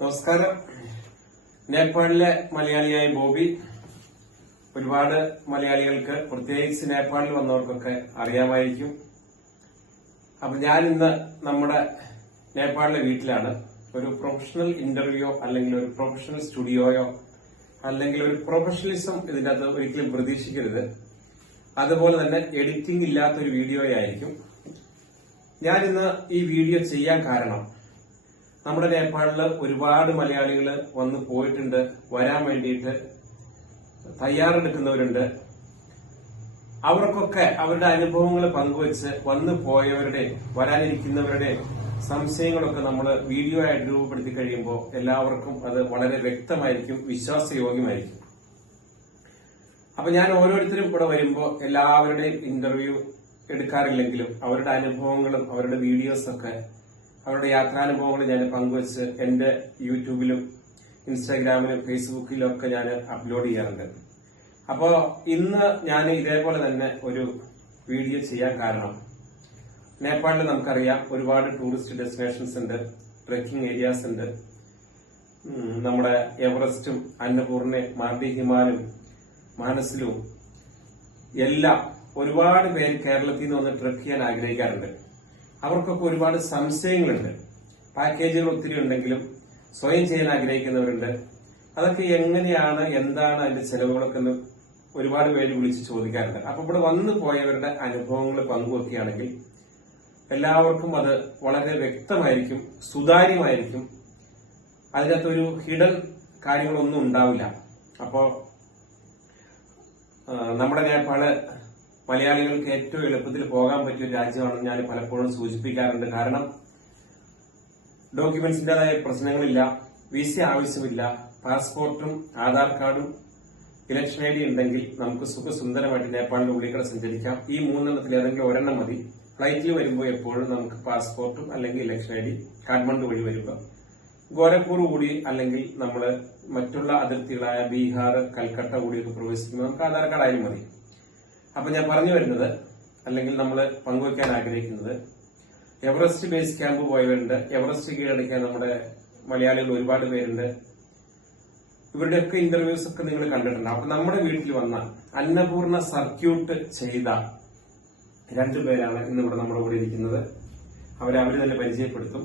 നമസ്കാരം. നേപ്പാളിലെ മലയാളിയായ ബോബി. ഒരുപാട് മലയാളികൾക്ക്, പ്രത്യേകിച്ച് നേപ്പാളിൽ വന്നവർക്കൊക്കെ അറിയാമായിരിക്കും. അപ്പൊ ഞാൻ ഇന്ന് നമ്മുടെ നേപ്പാളിലെ വീട്ടിലാണ്. ഒരു പ്രൊഫഷണൽ ഇന്റർവ്യൂയോ അല്ലെങ്കിൽ ഒരു പ്രൊഫഷണൽ സ്റ്റുഡിയോയോ അല്ലെങ്കിൽ ഒരു പ്രൊഫഷണലിസം ഇതിന്റെ അകത്ത് ഒരിക്കലും പ്രതീക്ഷിക്കരുത്. അതുപോലെ തന്നെ എഡിറ്റിംഗ് ഇല്ലാത്തൊരു വീഡിയോയായിരിക്കും. ഞാൻ ഇന്ന് ഈ വീഡിയോ ചെയ്യാൻ കാരണം, നമ്മുടെ നേപ്പാളില് ഒരുപാട് മലയാളികൾ വന്ന് പോയിട്ടുണ്ട്, വരാൻ വേണ്ടിയിട്ട് തയ്യാറെടുക്കുന്നവരുണ്ട്. അവർക്കൊക്കെ അവരുടെ അനുഭവങ്ങൾ പങ്കുവച്ച് വന്നു പോയവരുടെ, വരാനിരിക്കുന്നവരുടെ സംശയങ്ങളൊക്കെ നമ്മൾ വീഡിയോ ആയിട്ട് രൂപപ്പെടുത്തി കഴിയുമ്പോൾ എല്ലാവർക്കും അത് വളരെ വ്യക്തമായിരിക്കും, വിശ്വാസയോഗ്യമായിരിക്കും. അപ്പൊ ഞാൻ ഓരോരുത്തരും ഇവിടെ വരുമ്പോൾ എല്ലാവരുടെയും ഇന്റർവ്യൂ എടുക്കാറില്ലെങ്കിലും അവരുടെ അനുഭവങ്ങളും അവരുടെ വീഡിയോസൊക്കെ, അവരുടെ യാത്രാനുഭവങ്ങൾ ഞാൻ പങ്കുവച്ച് എന്റെ യൂട്യൂബിലും ഇൻസ്റ്റാഗ്രാമിലും ഫേസ്ബുക്കിലും ഒക്കെ ഞാൻ അപ്ലോഡ് ചെയ്യാറുണ്ട്. അപ്പോ ഇന്ന് ഞാൻ ഇതേപോലെ തന്നെ ഒരു വീഡിയോ ചെയ്യാൻ കാരണം, നേപ്പാളിൽ നമുക്കറിയാം ഒരുപാട് ടൂറിസ്റ്റ് ഡെസ്റ്റിനേഷൻസ് ഉണ്ട്, ട്രെക്കിംഗ് ഏരിയാസ് ഉണ്ട്. നമ്മുടെ എവറസ്റ്റും അന്നപൂർണയും മാർഡി ഹിമാലും മാനസിലും എല്ലാം ഒരുപാട് പേര് കേരളത്തിൽ നിന്ന് വന്ന് ട്രെക്ക് ചെയ്യാൻ ആഗ്രഹിക്കാറുണ്ട്. അവർക്കൊക്കെ ഒരുപാട് സംശയങ്ങളുണ്ട്. പാക്കേജുകൾ ഒത്തിരി ഉണ്ടെങ്കിലും സ്വയം ചെയ്യാൻ ആഗ്രഹിക്കുന്നവരുണ്ട്. അതൊക്കെ എങ്ങനെയാണ്, എന്താണ് അതിന്റെ ചെലവുകളൊക്കെ എന്ന് ഒരുപാട് പേര് വിളിച്ച് ചോദിക്കാറുണ്ട്. അപ്പൊ ഇവിടെ വന്നു പോയവരുടെ അനുഭവങ്ങൾ പങ്കുവെക്കുകയാണെങ്കിൽ എല്ലാവർക്കും അത് വളരെ വ്യക്തമായിരിക്കും, സുതാര്യമായിരിക്കും. അതിനകത്തൊരു ഹിഡൻ കാര്യങ്ങളൊന്നും ഉണ്ടാവില്ല. അപ്പോ നമ്മുടെ നേപ്പാള് മലയാളികൾക്ക് ഏറ്റവും എളുപ്പത്തിൽ പോകാൻ പറ്റിയ രാജ്യമാണെന്ന് ഞാൻ പലപ്പോഴും സൂചിപ്പിക്കാറുണ്ട്. കാരണം ഡോക്യുമെന്റ്സിന്റേതായ പ്രശ്നങ്ങളില്ല, വിസ ആവശ്യമില്ല, പാസ്പോർട്ടും ആധാർ കാർഡും ഇലക്ഷൻ ഐ ഡി ഉണ്ടെങ്കിൽ നമുക്ക് സുഖസുന്ദരമായിട്ട് നേപ്പാളിന്റെ ഉള്ളിൽ സഞ്ചരിക്കാം. ഈ മൂന്നെണ്ണത്തിൽ ഏതെങ്കിലും ഒരെണ്ണം മതി. ഫ്ലൈറ്റിൽ വരുമ്പോൾ എപ്പോഴും നമുക്ക് പാസ്പോർട്ടും അല്ലെങ്കിൽ ഇലക്ഷൻ ഐ ഡി കാഠ്മണ്ഡു വഴി വരുമ്പോൾ ഗോരഖ്പൂർ കൂടി അല്ലെങ്കിൽ നമ്മൾ മറ്റുള്ള അതിർത്തികളായ ബീഹാർ, കൽക്കട്ട കൂടിയൊക്കെ പ്രവേശിക്കുമ്പോൾ നമുക്ക് ആധാർ കാർഡ് ആയാലും മതി. അപ്പൊ ഞാൻ പറഞ്ഞു വരുന്നത്, അല്ലെങ്കിൽ നമ്മൾ പങ്കുവയ്ക്കാൻ ആഗ്രഹിക്കുന്നത്, എവറസ്റ്റ് ബേസ് ക്യാമ്പ് പോയവരുണ്ട്, എവറസ്റ്റ് കീഴടക്കാൻ നമ്മുടെ മലയാളികൾ ഒരുപാട് പേരുണ്ട്. ഇവരുടെയൊക്കെ ഇന്റർവ്യൂസ് ഒക്കെ നിങ്ങൾ കണ്ടിട്ടുണ്ട്. അപ്പൊ നമ്മുടെ വീട്ടിൽ വന്ന അന്നപൂർണ സർക്യൂട്ട് ചെയ്ത രണ്ടുപേരാണ് ഇന്നിവിടെ നമ്മുടെ കൂടെ ഇരിക്കുന്നത്. അവര് തന്നെ പരിചയപ്പെടുത്തും.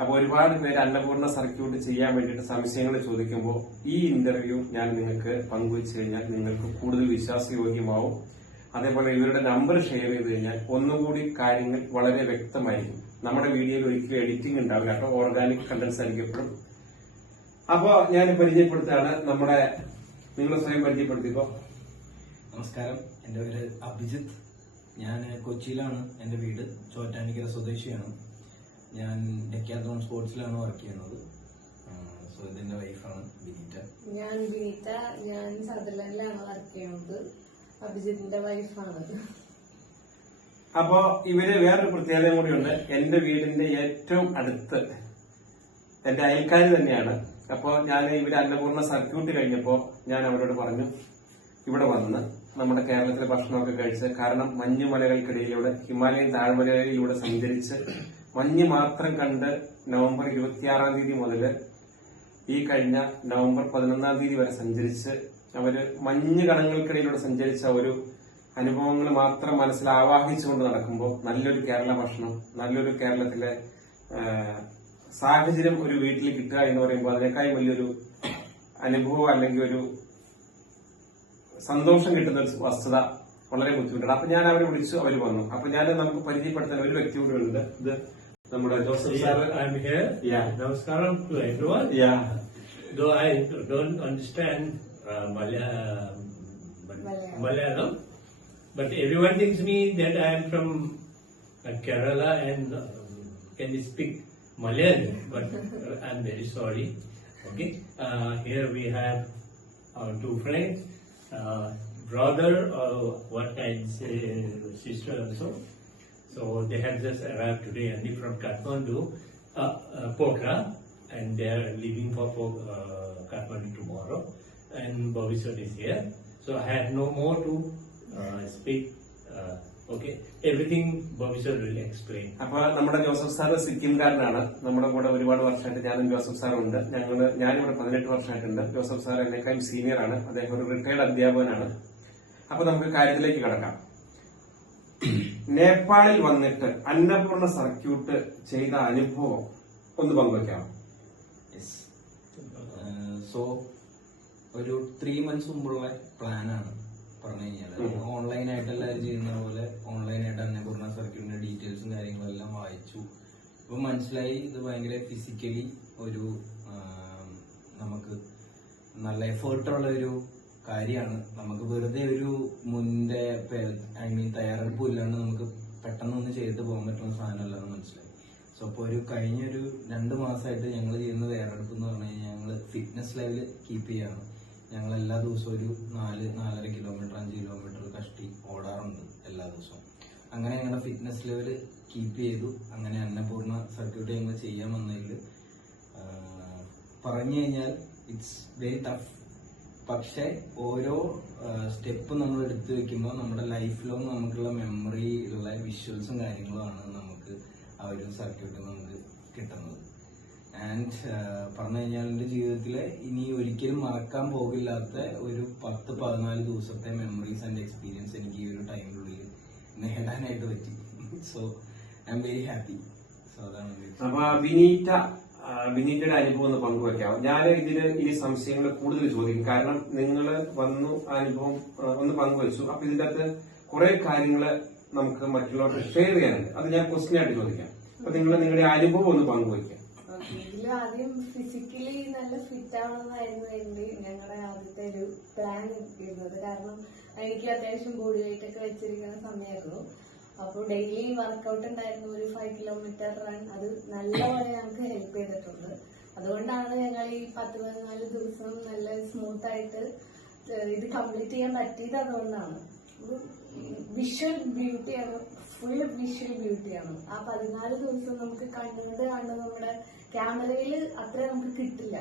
അപ്പൊ ഒരുപാട് പേര് അന്നപൂർണ സർക്യൂട്ട് ചെയ്യാൻ വേണ്ടിയിട്ട് സംശയങ്ങൾ ചോദിക്കുമ്പോൾ ഈ ഇന്റർവ്യൂ ഞാൻ നിങ്ങൾക്ക് പങ്കുവച്ചു കഴിഞ്ഞാൽ നിങ്ങൾക്ക് കൂടുതൽ വിശ്വാസയോഗ്യമാവും. അതേപോലെ ഇവരുടെ നമ്പർ ഷെയർ ചെയ്ത് കഴിഞ്ഞാൽ ഒന്നുകൂടി കാര്യങ്ങൾ വളരെ വ്യക്തമായിരിക്കും. നമ്മുടെ വീഡിയോയിൽ ഒരിക്കലും എഡിറ്റിംഗ് ഉണ്ടാവില്ല കേട്ടോ, ഓർഗാനിക് കണ്ടന്റ്സ് ആയിരിക്കും എപ്പോഴും. അപ്പോ ഞാൻ പരിചയപ്പെടുത്താണ്, നമ്മുടെ നിങ്ങൾ സ്വയം പരിചയപ്പെടുത്തിക്കോ. നമസ്കാരം, എന്റെ പേര് അഭിജിത്ത്. ഞാൻ കൊച്ചിയിലാണ് എന്റെ വീട്, ചോറ്റാനിക്കര സ്വദേശിയാണ്. ഞാൻ ഡെക്കാത്തോൺ സ്പോർട്സിലാണ് വർക്ക് ചെയ്യുന്നത്. സോ ഇതെന്റെ വൈഫാണ് വിനീറ്റ. ഞാൻ വിനീറ്റ, ഞാൻ സദർലൻഡിലാണ് വർക്ക് ചെയ്യുന്നത്. അഭിജിത്തിന്റെ വൈഫാണ്. അപ്പോ ഇവര് വേറൊരു പ്രത്യേകതയും കൂടിയുണ്ട്. എന്റെ വീടിന്റെ ഏറ്റവും അടുത്ത് എന്റെ അയൽക്കാര് തന്നെയാണ്. അപ്പോ ഞാൻ ഇവര് അന്നപൂർണ്ണ സർക്യൂട്ട് കഴിഞ്ഞപ്പോ ഞാൻ അവരോട് പറഞ്ഞു ഇവിടെ വന്ന് നമ്മുടെ കേരളത്തിലെ ഭക്ഷണമൊക്കെ കഴിച്ച്, കാരണം മഞ്ഞുമലകൾക്കിടയിലൂടെ ഹിമാലയൻ താഴ്വരയിലൂടെ സഞ്ചരിച്ച് മഞ്ഞ് മാത്രം കണ്ട് നവംബർ 26-ാം തീയതി മുതൽ ഈ കഴിഞ്ഞ നവംബർ 11-ാം തീയതി വരെ സഞ്ചരിച്ച് അവര് മഞ്ഞ് കണങ്ങൾക്കിടയിലൂടെ സഞ്ചരിച്ച ഒരു അനുഭവങ്ങൾ മാത്രം മനസ്സിൽ ആവാഹിച്ചുകൊണ്ട് നടക്കുമ്പോൾ നല്ലൊരു കേരള ഭക്ഷണം, നല്ലൊരു കേരളത്തിലെ സാഹചര്യം ഒരു വീട്ടിൽ കിട്ടുക എന്ന് പറയുമ്പോൾ അതിനേക്കാൾ വലിയൊരു അനുഭവം അല്ലെങ്കിൽ ഒരു സന്തോഷം കിട്ടുന്ന ഒരു വസ്തുത വളരെ ബുദ്ധിമുട്ടാണ്. അപ്പൊ ഞാൻ അവരെ വിളിച്ചു, അവര് വന്നു. അപ്പൊ ഞാൻ നമുക്ക് പരിചയപ്പെടുത്താൻ ഒരു വ്യക്തി കൂടെ ഉണ്ട്. ഇത് നമ്മുടെ Joseph sir. Namaskaram to everyone. Though I don't understand Malayalam, but everyone thinks me that I am from Kerala and can speak Malayalam, but I'm very sorry. Okay, here we have our two friends, brother, what I say, sister also. So they have just arrived today only from Kathmandu, Pokhara, and they are leaving for Kathmandu tomorrow. And Bhaviswat is here. So I have no more to speak Okay, everything Bobby sir will explain. അപ്പൊ നമ്മുടെ Joseph sir സിക്കിംകാരനാണ്. നമ്മുടെ കൂടെ ഒരുപാട് വർഷമായിട്ട് ഞാനും Joseph സാറും ഉണ്ട്. ഞാനിവിടെ 18 വർഷമായിട്ടുണ്ട്. ജോസഫ് സാർ എന്നെക്കാളും സീനിയർ ആണ്. അദ്ദേഹം ഒരു റിട്ടയർഡ് അധ്യാപകനാണ്. അപ്പൊ നമുക്ക് കാര്യത്തിലേക്ക് കടക്കാം. നേപ്പാളിൽ വന്നിട്ട് അന്നപൂർണ സർക്യൂട്ട് ചെയ്ത അനുഭവം ഒന്ന് പങ്കുവയ്ക്കാം. സോ ഒരു 3 months മുമ്പുള്ള പ്ലാനാണ് പറഞ്ഞു കഴിഞ്ഞാൽ. ഓൺലൈനായിട്ട് എല്ലാവരും ചെയ്യുന്ന പോലെ ഓൺലൈനായിട്ട് അന്നപൂർണ സർക്യൂട്ടിന്റെ ഡീറ്റെയിൽസും കാര്യങ്ങളെല്ലാം വായിച്ചു. അപ്പൊ മനസ്സിലായി ഇത് ഭയങ്കര ഫിസിക്കലി ഒരു നമുക്ക് നല്ല എഫേർട്ടുള്ള ഒരു കാര്യമാണ്. നമുക്ക് വെറുതെ ഒരു മുൻപേ തയ്യാറെടുപ്പും ഇല്ലാണ്ട് നമുക്ക് പെട്ടെന്നൊന്നും ചെയ്തിട്ട് പോകാൻ പറ്റുന്ന സാധനമല്ലെന്ന് മനസ്സിലായി. സോ അപ്പോൾ കഴിഞ്ഞൊരു 2 മാസമായിട്ട് ഞങ്ങൾ ചെയ്യുന്ന തയ്യാറെടുപ്പ് എന്ന് പറഞ്ഞു കഴിഞ്ഞാൽ ഞങ്ങൾ ഫിറ്റ്നസ് ലെവൽ കീപ്പ് ചെയ്യാണ്. ഞങ്ങൾ എല്ലാ ദിവസവും ഒരു 4-4.5 കിലോമീറ്റർ 5 കിലോമീറ്റർ കഷ്ടി ഓടാറുണ്ട് എല്ലാ ദിവസവും. അങ്ങനെ ഞങ്ങളുടെ ഫിറ്റ്നസ് ലെവൽ കീപ്പ് ചെയ്തു. അങ്ങനെ അന്നപൂർണ സർക്യൂട്ട് ഞങ്ങൾ ചെയ്യാൻ വന്നതിൽ പറഞ്ഞു കഴിഞ്ഞാൽ ഇറ്റ്സ് വെരി ടഫ്. പക്ഷെ ഓരോ സ്റ്റെപ്പ് നമ്മൾ എടുത്തു വെക്കുമ്പോൾ നമ്മുടെ ലൈഫ് ലോങ് നമുക്കുള്ള മെമ്മറി ഉള്ള വിഷ്വൽസും കാര്യങ്ങളുമാണ് നമുക്ക് ആ ഒരു സർക്യൂട്ട് നമുക്ക് കിട്ടുന്നത്. ആൻഡ് പറഞ്ഞു കഴിഞ്ഞാൽ എൻ്റെ ജീവിതത്തിലെ ഇനി ഒരിക്കലും മറക്കാൻ പോകില്ലാത്ത ഒരു 10-14 ദിവസത്തെ മെമ്മറീസ് ആൻഡ് എക്സ്പീരിയൻസ് എനിക്ക് ഈ ഒരു ടൈമിനുള്ളിൽ നേടാനായിട്ട് പറ്റി. So I am very happy. So അതാണ്. അപ്പൊ വിനീറ്റയുടെ അനുഭവം ഒന്ന് പങ്കുവയ്ക്കാം. ഞാൻ ഈ സംശയങ്ങൾ കൂടുതൽ ചോദിക്കും. കാരണം നിങ്ങൾ വന്നു അനുഭവം ഒന്ന് പങ്കുവച്ചു. അപ്പൊ ഇതിന്റെ അകത്ത് കുറെ കാര്യങ്ങള് നമുക്ക് മറ്റുള്ളവർക്ക് ഷെയർ ചെയ്യാനുണ്ട്. അത് ഞാൻ ക്വസ്റ്റ്യൻ ആയിട്ട് ചോദിക്കാം. അപ്പൊ നിങ്ങളുടെ അനുഭവം ഒന്ന് പങ്കുവയ്ക്കാം. ഇതിൽ ആദ്യം ഫിസിക്കലി നല്ല ഫിറ്റ് ആവണമെന്നായിരുന്നു ഞങ്ങളുടെ ആദ്യത്തെ ഒരു പ്ലാൻ ഇരുന്നത്. കാരണം എനിക്ക് അത്യാവശ്യം ബോഡി വെയിറ്റ് ഒക്കെ വെച്ചിരിക്കുന്ന സമയമായിരുന്നു. അപ്പോൾ ഡെയിലി വർക്കൗട്ട് ഉണ്ടായിരുന്നു. ഒരു 5 കിലോമീറ്റർ റൺ. അത് നല്ലപോലെ ഞങ്ങൾക്ക് ഹെൽപ്പ് ചെയ്തിട്ടുണ്ട്. അതുകൊണ്ടാണ് ഞങ്ങൾ ഈ 10-14 ദിവസം നല്ല സ്മൂത്ത് ആയിട്ട് ഇത് കംപ്ലീറ്റ് ചെയ്യാൻ പറ്റിയത്. അതുകൊണ്ടാണ് ഒരു വിഷ്വൽ ബ്യൂട്ടിയാണ്, ഫുൾ വിഷ്വൽ ബ്യൂട്ടിയാണ്. ആ 14 ദിവസം നമുക്ക് കണ്ണുകൊണ്ട് കാണുന്നത് നമ്മുടെ ക്യാമറയിൽ അത്ര നമുക്ക് കിട്ടില്ല.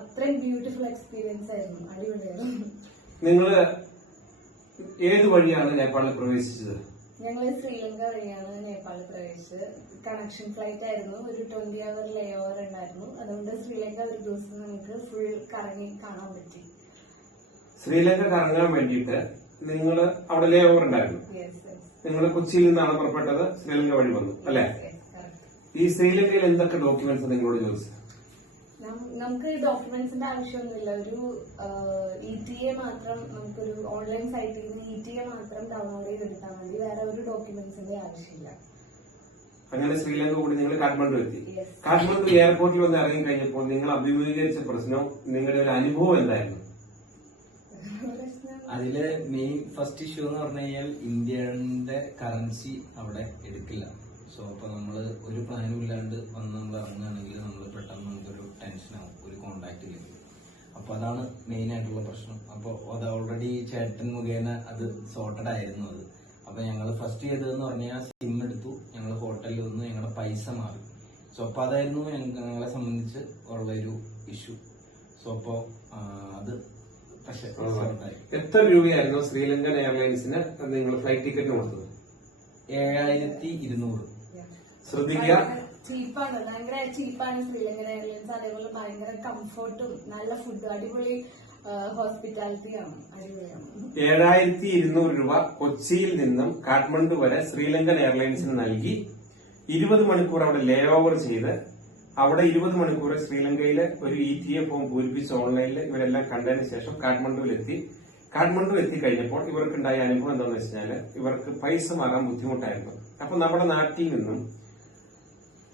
അത്രയും ബ്യൂട്ടിഫുൾ എക്സ്പീരിയൻസ് ആയിരുന്നു. അടിപൊളിയായിരുന്നു. നിങ്ങള് ഏത് വഴിയാണ് നേപ്പാളിൽ പ്രവേശിച്ചത്? ഞങ്ങൾ ശ്രീലങ്ക വഴിയാണ് നേപ്പാളിൽ പ്രവേശിച്ചത്. കണക്ഷൻ ഫ്ലൈറ്റ് ആയിരുന്നു. ഒരു 20 hour ലേ ഓവർ ഉണ്ടായിരുന്നു. അതുകൊണ്ട് ശ്രീലങ്ക ഒരു ദിവസം നമുക്ക് ഫുൾ കറങ്ങി കാണാൻ പറ്റി. ശ്രീലങ്ക കറങ്ങാൻ വേണ്ടിയിട്ട് നിങ്ങൾ അവിടെ ലേ ഓവർ ഉണ്ടായിരുന്നു. നിങ്ങൾ കൊച്ചിയിൽ നിന്നാണ് പുറപ്പെട്ടത്. ശ്രീലങ്ക വഴി വന്നു അല്ലെ? ഈ ശ്രീലങ്കയിൽ എന്തൊക്കെ ഡോക്യുമെന്റ്സ് നിങ്ങളോട് ചോദിച്ചത്? നമുക്ക് ഡോക്യുമെന്റ്സിന്റെ ആവശ്യമൊന്നുമില്ല. ഒരു ETA മാത്രം, നമുക്കൊരു ഓൺലൈൻ സൈറ്റിൽ നിന്ന് ETA മാത്രം ഡൗൺലോഡ് ചെയ്തെടുത്താൽ മതി. വേറെ ഒരു ഡോക്യുമെന്റ്സിന്റെ ആവശ്യമില്ല. അങ്ങനെ ശ്രീലങ്ക കൂടി നിങ്ങൾ കാഠ്മണ്ഡു എത്തി. കാഠ്മണ്ഡു എയർപോർട്ടിൽ വന്ന് ഇറങ്ങി കഴിഞ്ഞപ്പോൾ നിങ്ങൾ അഭിമുഖീകരിച്ച പ്രശ്നം, നിങ്ങളുടെ ഒരു അനുഭവം എന്തായിരുന്നു? അതില് മെയിൻ ഫസ്റ്റ് ഇഷ്യൂ എന്ന് പറഞ്ഞു കഴിഞ്ഞാൽ ഇന്ത്യയുടെ കറൻസി അവിടെ എടുക്കില്ല. സോ അപ്പൊ നമ്മള് ഒരു പ്ലാനും ഇല്ലാണ്ട് വന്ന് നമ്മൾ ഇറങ്ങുകയാണെങ്കിൽ നമ്മൾ പെട്ടെന്ന് നമുക്കൊരു ടെൻഷനാവും, ഒരു കോണ്ടാക്ട് ഇല്ലെങ്കിൽ. അപ്പൊ അതാണ് മെയിൻ ആയിട്ടുള്ള പ്രശ്നം. അപ്പൊ അത് ഓൾറെഡി ചേട്ടൻ മുഖേന അത് സോർട്ടഡ് ആയിരുന്നു. അത് അപ്പൊ ഞങ്ങൾ ഫസ്റ്റ് ചെയ്തതെന്ന് പറഞ്ഞാൽ സിം എടുത്തു, ഞങ്ങൾ ഹോട്ടലിൽ വന്നു, ഞങ്ങളുടെ പൈസ മാറി. സോ അപ്പൊ അതായിരുന്നു ഞങ്ങളെ സംബന്ധിച്ച് ഉള്ളൊരു ഇഷ്യൂ. സോ അപ്പോ അത് എത്ര രൂപയായിരുന്നു ശ്രീലങ്കൻ എയർലൈൻസിന് നിങ്ങൾ ഫ്ലൈറ്റ് ടിക്കറ്റ് കൊടുത്തത്? 7200. ശ്രദ്ധിക്കുക, ചീപ്പാണ്, ഭയങ്കര ചീപ്പാണ് ശ്രീലങ്കൻ എയർലൈൻസ്. അതേപോലെ ഭയങ്കര കംഫർട്ടും നല്ല ഫുഡും അടിപൊളി ഹോസ്പിറ്റാലിറ്റിയാണ്. അടിപൊളിയാണ്. 7200 രൂപ കൊച്ചിയിൽ നിന്നും കാഠ്മണ്ഡു വരെ ശ്രീലങ്കൻ എയർലൈൻസിന് നൽകി 20 മണിക്കൂർ അവിടെ ലേ ഓവർ ചെയ്ത് അവിടെ 20 മണിക്കൂർ ശ്രീലങ്കയിലെ ഒരു ETA ഫോം പൂരിപ്പിച്ച് ഓൺലൈനിൽ ഇവരെല്ലാം കണ്ടതിന് ശേഷം കാഠ്മണ്ഡുവിലെത്തി. കാഠ്മണ്ഡു എത്തിക്കഴിഞ്ഞപ്പോൾ ഇവർക്കുണ്ടായ അനുഭവം എന്താണെന്ന് വെച്ചാൽ ഇവർക്ക് പൈസ മാറാൻ ബുദ്ധിമുട്ടായിരുന്നു. അപ്പൊ നമ്മുടെ നാട്ടിൽ നിന്നും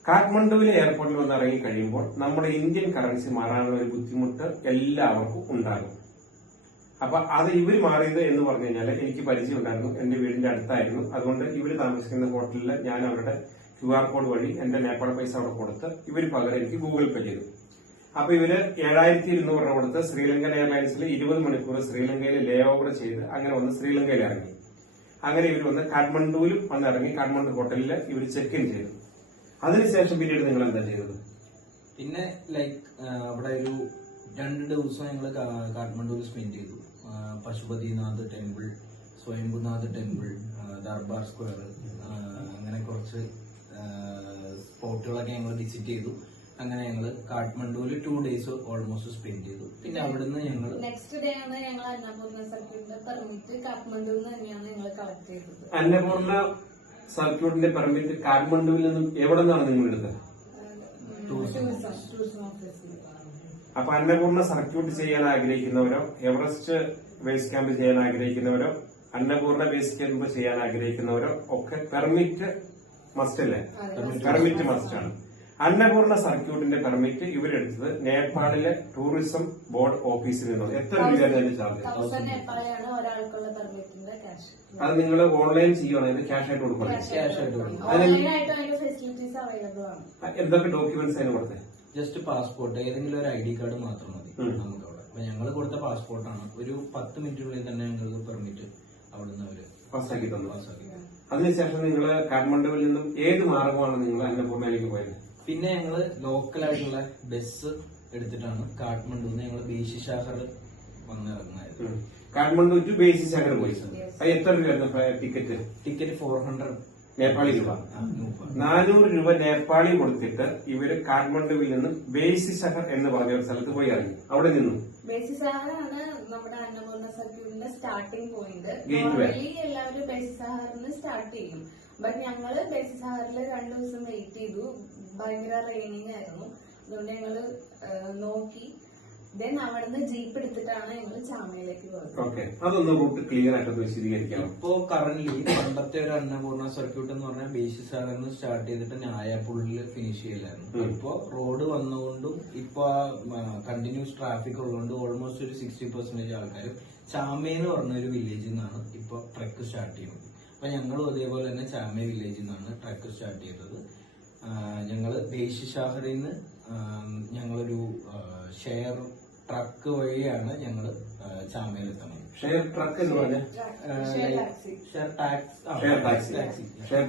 കാഠ്മണ്ഡുവിലെ എയർപോർട്ടിൽ വന്ന് ഇറങ്ങി കഴിയുമ്പോൾ നമ്മുടെ ഇന്ത്യൻ കറൻസി മാറാനുള്ള ഒരു ബുദ്ധിമുട്ട് എല്ലാവർക്കും ഉണ്ടാകും. അപ്പൊ അത് ഇവർ മാറിയത് എന്ന് പറഞ്ഞു കഴിഞ്ഞാൽ എനിക്ക് പരിചയം ഉണ്ടായിരുന്നു. എന്റെ വീടിന്റെ അടുത്തായിരുന്നു. അതുകൊണ്ട് ഇവര് താമസിക്കുന്ന ഹോട്ടലിൽ ഞാൻ അവരുടെ QR കോഡ് വഴി എന്റെ നേപ്പാൾ പൈസ അവിടെ കൊടുത്ത് ഇവര് പകരം എനിക്ക് ഗൂഗിൾ പേ ചെയ്തു. അപ്പൊ ഇവര് 7200 രൂപ കൊടുത്ത് ശ്രീലങ്കൻ എയർലൈൻസിൽ 20 മണിക്കൂർ ശ്രീലങ്കയിൽ ലേ ഓവർ ചെയ്ത് അങ്ങനെ വന്ന് ശ്രീലങ്കയിൽ ഇറങ്ങി. അങ്ങനെ ഇവർ വന്ന് കാഠ്മണ്ഡുവിലും വന്ന് ഇറങ്ങി കാഠ്മണ്ഡു ഹോട്ടലിൽ ഇവർ ചെക്ക് ഇൻ ചെയ്തു. അതിനുശേഷം പിന്നീട് നിങ്ങൾ എന്താ ചെയ്തത്? പിന്നെ അവിടെ ഒരു 2 ദിവസം ഞങ്ങൾ കാഠ്മണ്ഡുവിൽ സ്പെൻഡ് ചെയ്തു. Pashupatinath temple. So Swayambhunath temple, Durbar square, അങ്ങനെ കുറച്ച് സ്പോട്ടുകളൊക്കെ ഞങ്ങൾ വിസിറ്റ് ചെയ്തു. അങ്ങനെ ഞങ്ങൾ കാഠ്മണ്ഡുവിൽ 2 days ഓൾമോസ്റ്റ് സ്പെൻഡ് ചെയ്തു. പിന്നെ അവിടുന്ന് ഞങ്ങൾ നെക്സ്റ്റ് ഡേ ആണ് ഞങ്ങൾ അന്നപൂർണ്ണ സർക്യൂട്ടിന്റെ പെർമിറ്റ് കാഠ്മണ്ഡുവിൽ നിന്ന് തന്നെയാണ് ഞങ്ങൾ കളക്ട് ചെയ്തത്. അന്നപൂർണ്ണ സർക്യൂട്ടിന്റെ പെർമിറ്റ് കാഠ്മണ്ഡുവിൽ നിന്നും എവിടെ നിന്നാണ് നിങ്ങൾ എടുത്തത്? ടൂറിസം ഓഫീസിൽ. അപ്പൊ അന്നപൂർണ്ണ സർക്യൂട്ട് ചെയ്യാൻ ആഗ്രഹിക്കുന്നവരോ, എവറസ്റ്റ് ബേസ് ക്യാമ്പ് ചെയ്യാൻ ആഗ്രഹിക്കുന്നവരോ, അന്നപൂർണ്ണ ബേസ് ക്യാമ്പ് ചെയ്യാൻ ആഗ്രഹിക്കുന്നവരോ ഒക്കെ പെർമിറ്റ് മസ്റ്റ് അല്ലേ? പെർമിറ്റ് മസ്റ്റ് ആണ്. അന്നപൂർണ്ണ സർക്യൂട്ടിന്റെ പെർമിറ്റ് ഇവരെടുത്തത് നേപ്പാളിലെ ടൂറിസം ബോർഡ് ഓഫീസിൽ നിന്നും. എത്ര രൂപയാണ് അതിന്റെ ചാർജ്? 1000 നേപ്പാളിയാണ് ഒരാൾക്കുള്ള പെർമിറ്റിന്റെ ക്യാഷ്. അത് നിങ്ങൾ ഓൺലൈൻ ചെയ്യുവാണെങ്കിൽ ക്യാഷ് ആയിട്ട് കൊടുക്കണം. ഓൺലൈനായിട്ട് അതിന്റെ ഫെസിലിറ്റീസ് അവൈലബിൾ ആണ്. എന്തൊക്കെ ഡോക്യുമെന്റ്സ് അതിന് കൊടുത്തത്? ജസ്റ്റ് പാസ്പോർട്ട്, ഏതെങ്കിലും ഒരു ID കാർഡ് മാത്രം മതി നമുക്ക് അവിടെ. അപ്പൊ ഞങ്ങൾ കൊടുത്ത പാസ്പോർട്ടാണ്. ഒരു 10 മിനിറ്റിനുള്ളിൽ തന്നെ ഞങ്ങൾക്ക് പെർമിറ്റ് അവിടുന്ന് അവര് പാസ്സാക്കി തന്നു. പാസ്സാക്കി. അതിനുശേഷം നിങ്ങൾ കാഠ്മണ്ഡുവിൽ നിന്നും ഏത് മാർഗമാണ് നിങ്ങൾ അന്നപൂർണ്ണയിലേക്ക് പോയത്? പിന്നെ ഞങ്ങള് ലോക്കലായിട്ടുള്ള ബസ് എടുത്തിട്ടാണ് കാഠ്മണ്ഡുന്ന് ഞങ്ങൾ ബേശിശാഹർ വന്നിറങ്ങായിരുന്നു. കാഠ്മണ്ഡു ടു ബേസിസ് അങ്ങനെ പോയി. അത് എത്ര രൂപയായിരുന്നു ടിക്കറ്റ്? ടിക്കറ്റ് 400 നേപ്പാളി രൂപ. 400 രൂപ നേപ്പാളി കൊടുത്തിട്ട് ഇവര് കാഠ്മണ്ഡുവിൽ നിന്ന് ബേസിസഹർ എന്ന് പറഞ്ഞ ഒരു സ്ഥലത്ത് പോയി ഇറങ്ങി. അവിടെ നിന്നും ബേസിസഹാറാണ് നമ്മുടെ അന്നപൂർണ്ണ സർക്യൂട്ടിന്റെ സ്റ്റാർട്ടിംഗ് പോയിന്റ്. Gateway. നോർമലി എല്ലാവരും ബേസിസഹാറിന് സ്റ്റാർട്ട് ചെയ്യും. ബട്ട് ഞങ്ങള് ബേസിസഹാറിൽ 2 ദിവസം വെയിറ്റ് ചെയ്തു. ഭയങ്കര റെയിനിങ് ആയിരുന്നു. അതുകൊണ്ട് ഞങ്ങള് നോക്കി. ദെൻ അവിടുന്ന് ജീപ്പ് എടുത്തിട്ടാണ് ഞങ്ങൾ ചാമയിലേക്ക് പോയത്. ഓക്കെ, അതൊന്ന് റൂട്ട് ക്ലിയർ ആയിട്ടൊന്ന് വിശദീകരിക്കാം. ഇപ്പോ കറന്റ് പണ്ടത്തെ ഒരു അന്നപൂർണ്ണ സർക്യൂട്ട് എന്ന് പറഞ്ഞാൽ ബേസിസാറിന് സ്റ്റാർട്ട് ചെയ്തിട്ട് ഞായപ്പുള്ളിൽ ഫിനിഷ് ചെയ്യലായിരുന്നു. ഇപ്പോ റോഡ് വന്നുകൊണ്ടും ഇപ്പൊ കണ്ടിന്യൂസ് ട്രാഫിക് ഉള്ളതുകൊണ്ട് ഓൾമോസ്റ്റ് ഒരു 60% ആൾക്കാരും ചാമയെന്ന് പറഞ്ഞ ഒരു വില്ലേജിൽ നിന്നാണ് ഇപ്പൊ ട്രക്ക് സ്റ്റാർട്ട് ചെയ്യുന്നത്. അപ്പൊ ഞങ്ങളും അതേപോലെ തന്നെ ചാമയ വില്ലേജിൽ നിന്നാണ് ട്രക്ക് സ്റ്റാർട്ട് ചെയ്തത്. ഞങ്ങള് ബേശിശാഹറിൽ നിന്ന് ഞങ്ങളൊരു ഷെയർ ട്രക്ക് വഴിയാണ് ഞങ്ങള് ചാമയിലെത്തുന്നത്. ഷെയർ ട്രക്ക് എന്ന് പറഞ്ഞാൽ ഷെയർ ടാക്സി. ഷെയർ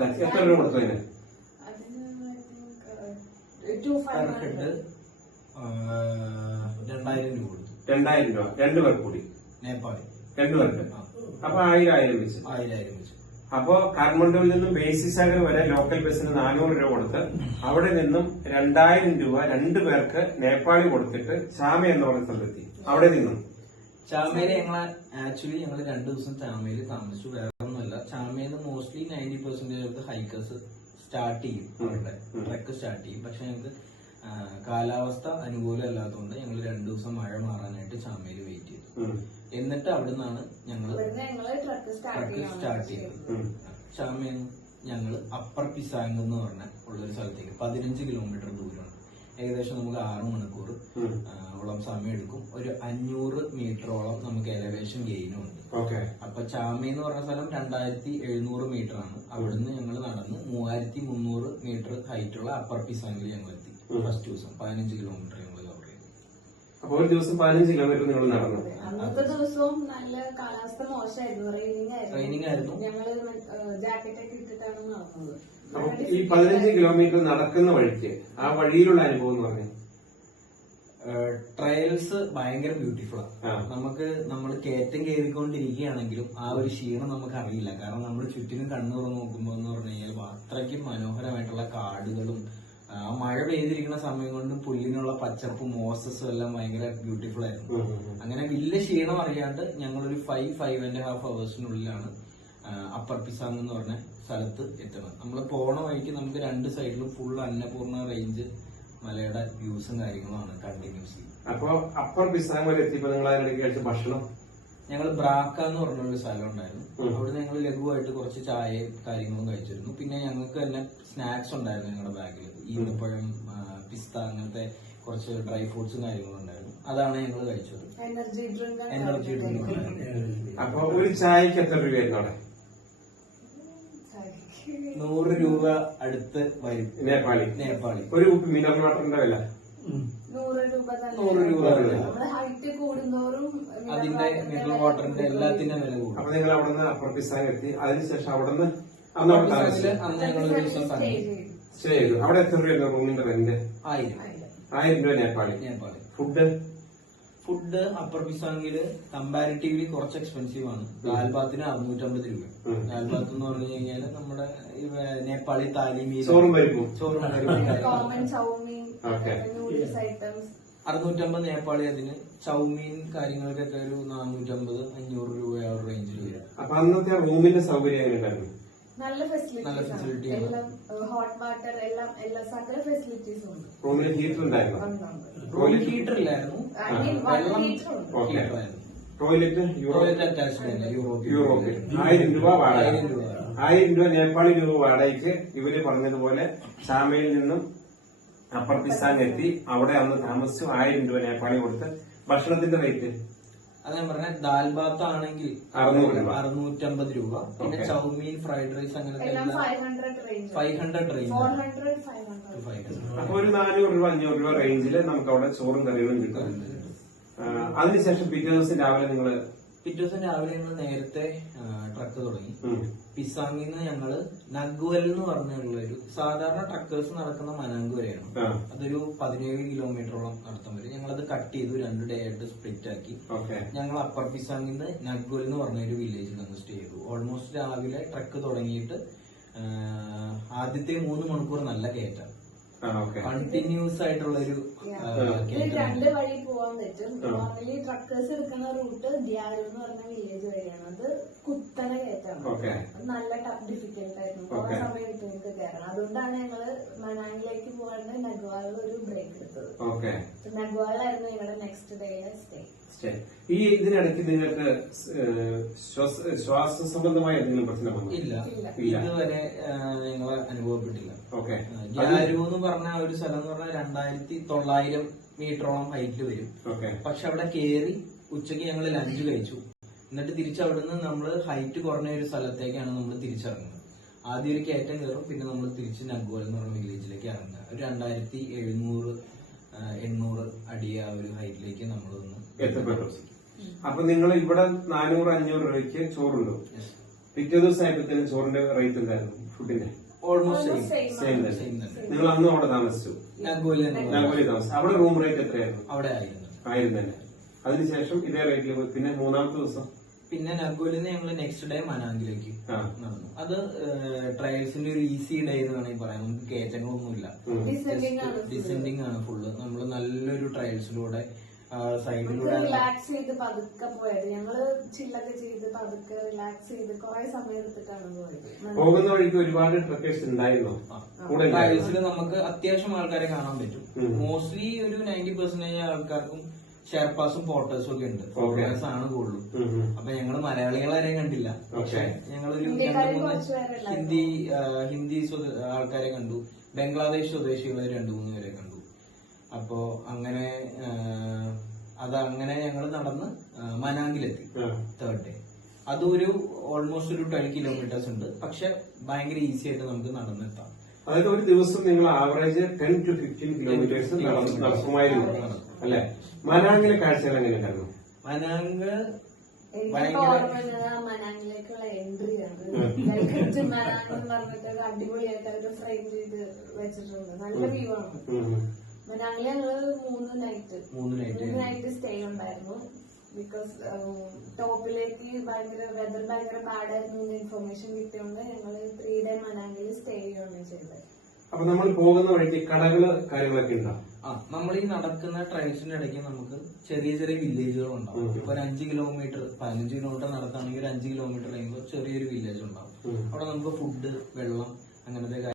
ടാക്സി എത്ര രൂപ കൊടുത്തു അതിന്? പെർ ഹെഡ് 2000 രൂപ കൊടുത്തു. 2000 രൂപ 2 പേർ കൂടി? നേപ്പാളി 2 പേർക്ക്. അപ്പൊ 1000 വെച്ച്. 1000 വെച്ച്. അപ്പോ കാഠ്മണ്ഡുവിൽ നിന്നും ബേസിസാഗർ വരെ ലോക്കൽ ബസ്സിന് 400 രൂപ കൊടുത്ത് അവിടെ നിന്നും 2000 രൂപ 2 പേർക്ക് നേപ്പാളി കൊടുത്തിട്ട് ചാമ എന്ന് പറഞ്ഞ സ്ഥലത്തെത്തി. അവിടെ നിന്നും ചാമയില് ആക്ച്വലി ഞങ്ങൾ 2 ദിവസം ചാമയിൽ താമസിച്ചു. വേറെ ഒന്നുമല്ല, ചാമയില് മോസ്റ്റ്ലി 90% ഹൈക്കേഴ്സ് സ്റ്റാർട്ട് ചെയ്യും. അവരുടെ ട്രക്ക് സ്റ്റാർട്ട് ചെയ്യും. പക്ഷെ ഞങ്ങൾക്ക് കാലാവസ്ഥ അനുകൂലമല്ലാത്തതുകൊണ്ട് ഞങ്ങൾ 2 ദിവസം മഴ മാറാനായിട്ട് ചാമയിൽ വെയിറ്റ് ചെയ്തു. എന്നിട്ട് അവിടെ നിന്നാണ് ഞങ്ങൾ ട്രക്ക് സ്റ്റാർട്ട് ചെയ്തത്. ചാമയിൽ ഞങ്ങൾ അപ്പർ പിസാങ് എന്ന് പറഞ്ഞ ഉള്ളൊരു സ്ഥലത്തേക്ക് 15 കിലോമീറ്റർ ദൂരമാണ്. ഏകദേശം നമുക്ക് 6 മണിക്കൂർ ഓളം സമയം എടുക്കും. ഒരു 500 മീറ്ററോളം നമുക്ക് എലവേഷൻ ഗെയിനും ഉണ്ട്. അപ്പൊ ചാമ എന്ന് പറഞ്ഞ സ്ഥലം 2700 മീറ്റർ ആണ്. അവിടുന്ന് ഞങ്ങൾ നടന്ന് 3300 മീറ്റർ ഹൈറ്റുള്ള അപ്പർ പിസാങ്ങിൽ ഞങ്ങൾ എത്തി. ഫസ്റ്റ് ദിവസം 15 കിലോമീറ്റർ ഞങ്ങൾ കവർ ചെയ്തു. അപ്പൊ ഒരു ദിവസം 15 കിലോമീറ്റർ നിങ്ങൾ നടന്നു. അന്നത്തെ ദിവസവും നല്ല കാലാവസ്ഥ മോശമായിരുന്നു. ട്രെയിനിങ് ആയിരുന്നു. ഞങ്ങള് ജാക്കറ്റ് ഒക്കെ ഇട്ടിട്ടാണ് നടന്നത്. അപ്പൊ ഈ 15 കിലോമീറ്റർ നടക്കുന്ന വഴിക്ക് ആ വഴിയിലുള്ള അനുഭവം എന്ന് പറഞ്ഞാൽ ട്രയൽസ് ഭയങ്കര ബ്യൂട്ടിഫുൾ ആണ്. നമ്മൾ കയറ്റം കയറിക്കൊണ്ടിരിക്കുകയാണെങ്കിലും ആ ഒരു ക്ഷീണം നമുക്ക് അറിയില്ല. കാരണം നമ്മൾ ചുറ്റിനും കണ്ണു തുറന്ന് നോക്കുമ്പോൾ എന്ന് പറഞ്ഞു കഴിഞ്ഞാൽ അത്രയ്ക്കും മനോഹരമായിട്ടുള്ള കാടുകളും ആ മഴ പെയ്തിരിക്കുന്ന സമയം കൊണ്ടും പുല്ലിനുള്ള പച്ചപ്പും മോസസും എല്ലാം ഭയങ്കര ബ്യൂട്ടിഫുൾ ആയിരുന്നു. അങ്ങനെ വലിയ ക്ഷീണം അറിയാണ്ട് ഞങ്ങളൊരു 5.5.5 hours അപ്പർ പിസാങ് എന്ന് പറഞ്ഞ സ്ഥലത്ത് എത്തണം. നമ്മൾ പോണ വഴിക്ക് നമുക്ക് 2 സൈഡിലും ഫുൾ അന്നപൂർണ്ണ റേഞ്ച് മലയുടെ വ്യൂസും കാര്യങ്ങളുമാണ് കണ്ടിന്യൂസ്ലി. അപ്പൊ അപ്പർ പിസാങ് വരെ എത്തിയപ്പോ നിങ്ങൾ അതിനിടയ്ക്ക് കഴിച്ച ഭക്ഷണം? ഞങ്ങൾ ബ്രാക്ക എന്ന് പറഞ്ഞൊരു സ്ഥലം ഉണ്ടായിരുന്നു. അവിടെ ഞങ്ങൾ ലഘുവായിട്ട് കുറച്ച് ചായയും കാര്യങ്ങളും കഴിച്ചിരുന്നു. പിന്നെ ഞങ്ങൾക്ക് തന്നെ സ്നാക്സ് ഉണ്ടായിരുന്നു ഞങ്ങളുടെ ബാഗിൽ. ഈന്തപ്പഴം, പിസ്ത, അങ്ങനത്തെ കുറച്ച് ഡ്രൈ ഫ്രൂട്ട്സും കാര്യങ്ങളും ഉണ്ടായിരുന്നു. അതാണ് ഞങ്ങൾ കഴിച്ചത്. Energy drink. അപ്പൊ ഒരു ചായക്ക് എത്ര രൂപയായിരുന്നു അവിടെ? 100 രൂപ അടുത്ത് വരും. നേപ്പാളി. ഒരു കുപ്പി മിനറൽ വാട്ടറിന്റെ വില 100 രൂപ. ഹൈറ്റ് കൂടുന്തോറും അതിന്റെ മിനറൽ വാട്ടറിന്റെ എല്ലാത്തിന്റെ വില കൂടും. അപ്പൊ നിങ്ങൾ അവിടെ നിന്ന് അപ്പർ പിസാങ് എത്തി. അതിനുശേഷം അവിടെ നിന്ന് അന്ന് ഞങ്ങൾ ഒരു ദിവസം സ്റ്റേ ചെയ്തു. അവിടെ എത്ര രൂപയായിരുന്നു റൂമിന്റെ റെന്റ്? 1000 രൂപ നേപ്പാളി. ഫുഡ് അപ്പർ പിസാങ്കില് കമ്പാരിറ്റീവ്ലി കുറച്ച് എക്സ്പെൻസീവ് ആണ്. ദാൽബാത്തിന് 650 രൂപ. ദാൽബാത്ത് എന്ന് പറഞ്ഞു കഴിഞ്ഞാൽ നമ്മുടെ നേപ്പാളി താലി മീൻ, ചോറും പരിപ്പും, common chow mein, okay, noodles items 650 Nepali. അതിന് ചൗമീൻ കാര്യങ്ങൾക്കൊക്കെ ഒരു 450-500 രൂപ ആ ഒരു റേഞ്ചിൽ വരും. അപ്പൊ അന്നത്തെ റൂമിന്റെ സൗകര്യം എങ്ങനെ ഉണ്ടായിരുന്നു? നല്ല ഫെസിലിറ്റീസ് ആണ്. എല്ലാം ഹോട്ട് വാട്ടർ എല്ലാം സകല ഫെസിലിറ്റീസും ഉണ്ട്. റൂമിൽ ഹീറ്റർ ഉണ്ടായിരുന്നു? റൂമിൽ ഹീറ്റർ ഇല്ലായിരുന്നു, വെള്ളം ഓക്കെ. ഹീറ്ററായിരുന്നു. ടോയ്ലറ്റ് ടോയ്ലറ്റ് അറ്റാച്ച്ഡ് അല്ല, യൂറോപ്യൻ. 1000 രൂപ വാടക. 1000 രൂപ നേപ്പാളി രൂപ വാടകയ്ക്ക് ഇവര് പറഞ്ഞതുപോലെ ചാമയിൽ നിന്നും അപ്പർ പിസാങ് എത്തി അവിടെ അന്ന് താമസിച്ചു. 1000 രൂപ നേപ്പാളി കൊടുത്ത്. ഭക്ഷണത്തിന്റെ റേറ്റ് അത് ഞാൻ പറഞ്ഞ ദാൽബാത്ത് ആണെങ്കിൽ 650 രൂപ. പിന്നെ ചൗമീൻ, ഫ്രൈഡ് റൈസ് അങ്ങനത്തെ എല്ലാം 500 റേഞ്ച്, 500 റേഞ്ച്, 400, 500. അപ്പൊ ഒരു 400 രൂപ 500 രൂപ റേഞ്ചില് നമുക്ക് അവിടെ ചോറും കറികളും കിട്ടും. അതിനുശേഷം പിറ്റേ ദിവസം രാവിലെ നിങ്ങള് പിറ്റേ ദിവസം രാവിലെ ഞങ്ങൾ നേരത്തെ ട്രക്ക് തുടങ്ങി. പിസാങ്ങിൽ നിന്ന് ഞങ്ങള് നഗ്വൽ എന്ന് പറഞ്ഞുള്ള ഒരു സാധാരണ ട്രക്കേഴ്സ് നടക്കുന്ന മനാങ്ക് വരെയാണ്. അതൊരു 17 കിലോമീറ്ററോളം നടത്താൻ വരും. ഞങ്ങളത് കട്ട് ചെയ്തു 2 ഡേ ആയിട്ട് സ്പ്ലിറ്റ് ആക്കി. ഞങ്ങൾ അപ്പർ പിസാങ്ങിൽ നിന്ന് നഗ്വൽ എന്ന് പറഞ്ഞ ഒരു വില്ലേജിൽ നിന്ന് സ്റ്റേ ചെയ്തു. ഓൾമോസ്റ്റ് രാവിലെ ട്രക്ക് തുടങ്ങിയിട്ട് ആദ്യത്തെ 3 മണിക്കൂർ നല്ല കയറ്റം, കണ്ടിന്യൂസ് ആയിട്ടുള്ള ഒരു രണ്ട് വഴി പോവാൻ പറ്റും. നോർമലി ട്രക്കേഴ്സ് എടുക്കുന്ന റൂട്ട് ഡിയാരു എന്ന് പറഞ്ഞ വില്ലേജ് വഴിയാണ്. അത് കുത്തന കയറ്റാണ്. നല്ല ഡിഫിക്കൽട്ട് ആയിരുന്നു. കുറെ സമയം എടുത്തു നമുക്ക് കയറണം. അതുകൊണ്ടാണ് ഞങ്ങള് മനാങ്ങിലേക്ക് പോകാണ്ട് നഗ്വാളിൽ ഒരു ബ്രേക്ക് എടുത്തത്. നഗ്വാളിലായിരുന്നു ഞങ്ങളുടെ നെക്സ്റ്റ് ഡേ സ്റ്റേ. ഈ ഇതിനിടയ്ക്ക് നിങ്ങൾക്ക് ശ്വാസ സംബന്ധമായ എന്തെങ്കിലും പ്രശ്നം ഇല്ല, ഇതുവരെ ഞങ്ങളെ അനുഭവപ്പെട്ടില്ല. ഗ്യാരു എന്ന് പറഞ്ഞ ഒരു സ്ഥലം എന്ന് പറഞ്ഞാൽ 2900 മീറ്ററോളം ഹൈറ്റിൽ വരും. പക്ഷെ അവിടെ കയറി ഉച്ചയ്ക്ക് ഞങ്ങൾ ലഞ്ച് കഴിച്ചു. എന്നിട്ട് തിരിച്ച് അവിടുന്ന് നമ്മൾ ഹൈറ്റ് കുറഞ്ഞ ഒരു സ്ഥലത്തേക്കാണ് നമ്മൾ തിരിച്ചിറങ്ങുന്നത്. ആദ്യം ഒരു കയറ്റം കയറും, പിന്നെ നമ്മൾ തിരിച്ച് നഗ്വാൽ എന്ന് പറഞ്ഞ വില്ലേജിലേക്ക് ഇറങ്ങുക. ഒരു 2700-800 അടി ആ ഒരു ഹൈറ്റിലേക്ക് നമ്മൾ എത്തപ്പെട്ടു. അപ്പൊ നിങ്ങൾ ഇവിടെ 400-500 രൂപയ്ക്ക് ചോറുണ്ടോ? പിറ്റേ ദിവസം ആയപ്പോഴത്തേനും ചോറിന്റെ റേറ്റ് എന്തായിരുന്നു? ഫുഡിന്റെ ഓൾമോസ്റ്റ് സെയിം തന്നെ. നിങ്ങൾ അന്നും അവിടെ താമസിച്ചു? നഗ്വാലി താമസിച്ചു. അവിടെ റൂം റേറ്റ് എത്രയായിരുന്നു? അവിടെ 1000 തന്നെ. അതിനുശേഷം ഇതേ റേറ്റിൽ പിന്നെ മൂന്നാമത്തെ ദിവസം പിന്നെ നഗ്വാലിൽ നിന്ന് ഞങ്ങൾ നെക്സ്റ്റ് ഡേ മനാങ്കിലേക്ക് നടന്നു. അത് ട്രയൽസിന്റെ ഒരു ഈസി ഡേ എന്ന് വേണമെങ്കിൽ പറയാം. നമുക്ക് കയറ്റങ്ങളൊന്നുമില്ല, ഡിസെൻഡിങ് ആണ് ഫുള്ള്. നമ്മൾ നല്ലൊരു ട്രയൽസിലൂടെ സൈഡിലൂടെ റിലാക്സ് ചെയ്ത് പതുക്കെ പോയത്. ഞങ്ങള് ചില്ലൊക്കെ ചെയ്ത് പതുക്കെ റിലാക്സ് ചെയ്ത് കുറെ സമയം എടുത്തിട്ടാണ് പോയത്. പോകുന്ന വഴിക്ക് ഒരുപാട് ട്രക്കേഴ്സ് ഉണ്ടായിരുന്നോ? ട്രയൽസിൽ നമുക്ക് അത്യാവശ്യം ആൾക്കാരെ കാണാൻ പറ്റും. മോസ്റ്റ്ലി ഒരു 90% ആൾക്കാർക്കും ഷെർപ്പാസും പോർട്ടേഴ്സും ഒക്കെ ഉണ്ട്. ഫോട്ടോഗ്രാഫേഴ്സ് ആണ് കൂടുതലും. അപ്പൊ ഞങ്ങള് മലയാളികളെ കണ്ടില്ല. പക്ഷെ ഞങ്ങളൊരു 2-3 ഹിന്ദി ആൾക്കാരെ കണ്ടു. ബംഗ്ലാദേശ് സ്വദേശികളെ 2-3 പേരെ കണ്ടു. അപ്പോ അങ്ങനെ അതങ്ങനെ ഞങ്ങൾ നടന്ന് മനാങ്കിലെത്തി 3rd ഡേ. അതൊരു ഓൾമോസ്റ്റ് ഒരു 12 കിലോമീറ്റേഴ്സ് ഉണ്ട്. പക്ഷെ ഭയങ്കര ഈസി ആയിട്ട് നമുക്ക് നടന്നെത്താം. അതായത് ഒരു ദിവസം നിങ്ങൾ ആവറേജ് 10 to 15 കിലോമീറ്റേഴ്സ് നടക്കുമായിരുന്നു അല്ലെ? മനാങ്ങിലെ കാഴ്ചകൾ എങ്ങനെയുണ്ടായിരുന്നു? മനാങ് മനാങ്ങിലേക്കുള്ള എൻട്രിയാണ്. മനാങ് പറഞ്ഞിട്ട് അടിപൊളിയായിട്ട് അവര് ഫ്രെയിം ചെയ്ത് വെച്ചിട്ടുണ്ട്. നല്ല വ്യൂ ആണ്. മനാങ്ങിൽ ഞങ്ങള് 3 നൈറ്റ് സ്റ്റേ ഉണ്ടായിരുന്നു. ബിക്കോസ് ടോപ്പിലേക്ക് വെതർ ഭയങ്കര ബാഡായിരുന്നു ഇൻഫർമേഷൻ കിട്ടിയോണ്ട് ഞങ്ങള് 3 ഡേ മനാങ്ങിൽ സ്റ്റേ ചെയ്യുകയാണ് ചെയ്തത്. അപ്പൊ നമ്മൾ പോകുന്ന വഴിക്ക് കടകള് കാര്യങ്ങളൊക്കെ ഉണ്ടാവും. നമ്മൾ ഈ നടക്കുന്ന ട്രയൽസിന്റെ ഇടയ്ക്ക് നമുക്ക് ചെറിയ ചെറിയ വില്ലേജുകൾ ഉണ്ടാവും. ഇപ്പൊ ഒരു 5 കിലോമീറ്റർ 15 കിലോമീറ്റർ നടത്താണെങ്കിൽ ഒരു 5 കിലോമീറ്റർ കഴിയുമ്പോൾ ചെറിയൊരു വില്ലേജ് ഉണ്ടാവും. അവിടെ നമുക്ക് ഫുഡ്, വെള്ളം അങ്ങനത്തെ